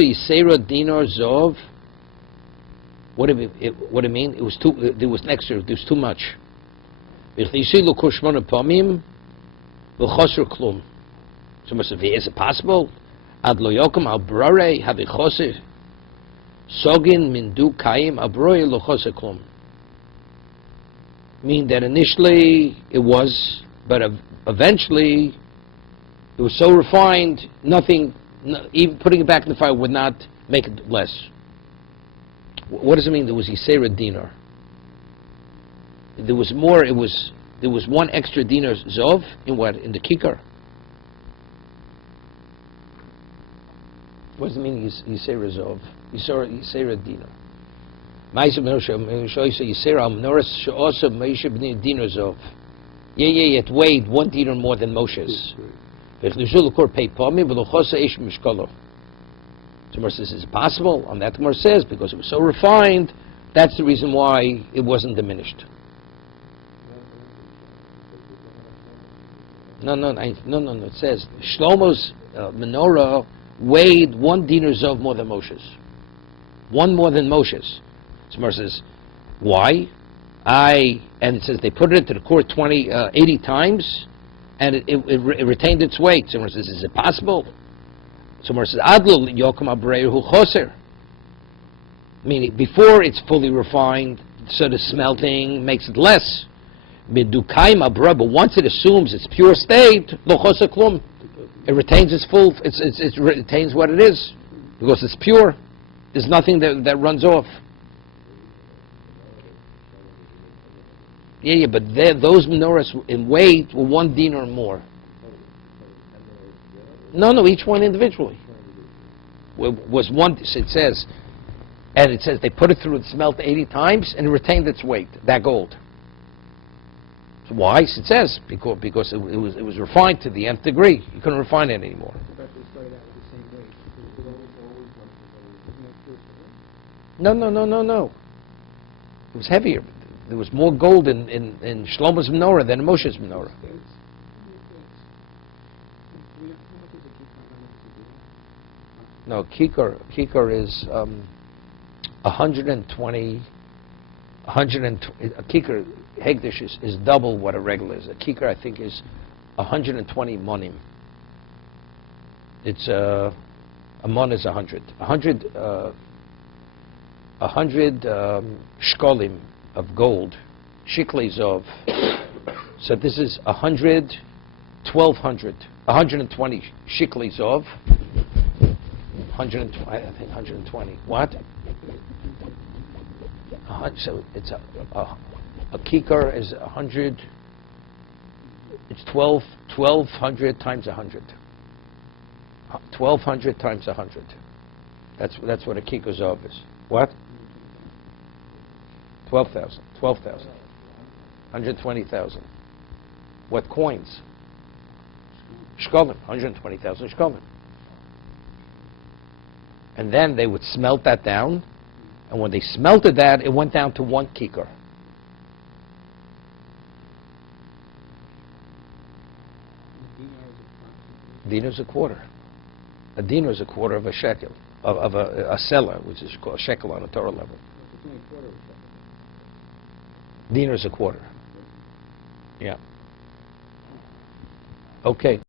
Yisera Dinar Zov. What do it mean? It was too. There was next year. There was too much. V'Chnisui L'Kur Shmona Pomim V'Choser Klum. So must say, is it possible? Ad Lo Yokum Al Brarei Havichoser Sogin Mindu Kayim Al Brarei L'Choser Klum. Mean that initially it was, but eventually it was so refined, nothing, even putting it back in the fire would not make it less. What does it mean? There was Yisera dinar. There was more. There was one extra dinar zov in what? In the kikar. What does it mean? Yisera zov. Yisera dinar. Yeah, it weighed 1 dinar more than Moshe's. So Gemara says, is it possible? On that Gemara says, because it was so refined, that's the reason why it wasn't diminished. No. It says Shlomo's menorah weighed 1 dinar zov more than Moshe's. 1 more than Moshe's. Gemara says, why? And it says they put it into the court 80 times, and it retained its weight. Gemara says, is it possible? Gemara says, Adlul Yokum Abreihu Choser. Meaning, before it's fully refined, so the smelting makes it less. Midukaim Abra, but once it assumes its pure state, Lo Choser Klum, it retains its full, it retains what it is, because it's pure. There's nothing that runs off. Yeah, but those menorahs in weight were 1 dinar more. No, each one individually was one. It says they put it through the smelt 80 times and it retained its weight, that gold. So why? It says because it was refined to the nth degree. You couldn't refine it anymore. No. It was heavier. There was more gold in Shlomo's menorah than in Moshe's menorah. No, kikar is 120. A kikar hegdish is double what a regular is. A kikar, I think, is 120 monim. It's a mon is 100. 100 shkolim of gold, shiklis of. So this is 120 shiklis of. 120, I think 120. What? So it's a kikar is 100. It's 1,200 times 100. 1,200 times 100. That's what a kikar zov is. What? 12,000. 120,000. What coins? Shkolim. 120,000 shkolim. And then they would smelt that down, and when they smelted that, it went down to 1 kikar. Dinar is a quarter. A dinar is a quarter of a shekel. of a seller, which is called a shekel on a Torah level. Dinar is a quarter. Yeah. Okay.